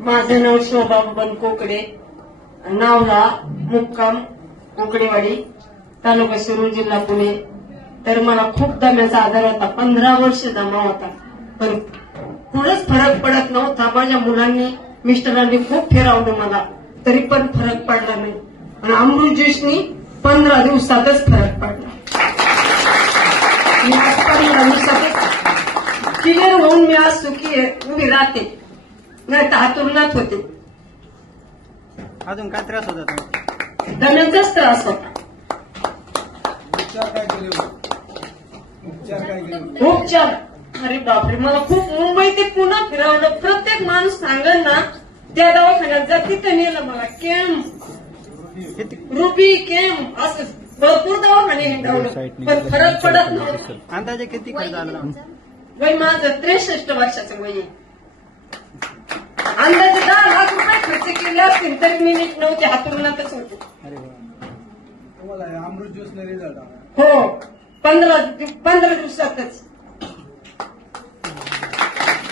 माझं नाव शोभा बबन कोकडे, नावला मुक्काम कोकडेवाडी, तालुका शिरूर, जिल्हा पुणे. तर मला खूप दम्याचा आजार होता. 15 वर्ष दमा होता, पण कुठंच फरक पडत नव्हता. माझ्या मुलांनी मिस्टरांनी खूप फिरवलं मला, तरी पण फरक पडला नाही. आणि अमृत ज्यूसनी 15 दिवसातच फरक पडला. मी आज 15 दिवसातच क्लिअर होऊन मी आज सुखी उभी राहते, नाही तर हातुरणात होते. अजून काय त्रास होता? दम्याचाच त्रास होता. उपचार, अरे बापरे, मला खूप मुंबई ते पुन्हा फिरवलं. प्रत्येक माणूस सांगल ना त्या दवाखान्यात जा, तिथं नेलं मला. केम रुबी केम असं भरपूर दवाखाने हिंडवलं, पण फरक पडत नव्हता. अंदाजे किती खर्च आला? वय माझं 63 वर्षाचं वय आहे. अंदाजे 10 लाख रुपये खर्च केले असतील तरी मी नीट नव्हते, हातुरणातच होते. तुम्हाला अमृत ज्यूस रिझल्ट आला? हो, 15 दिवसातच.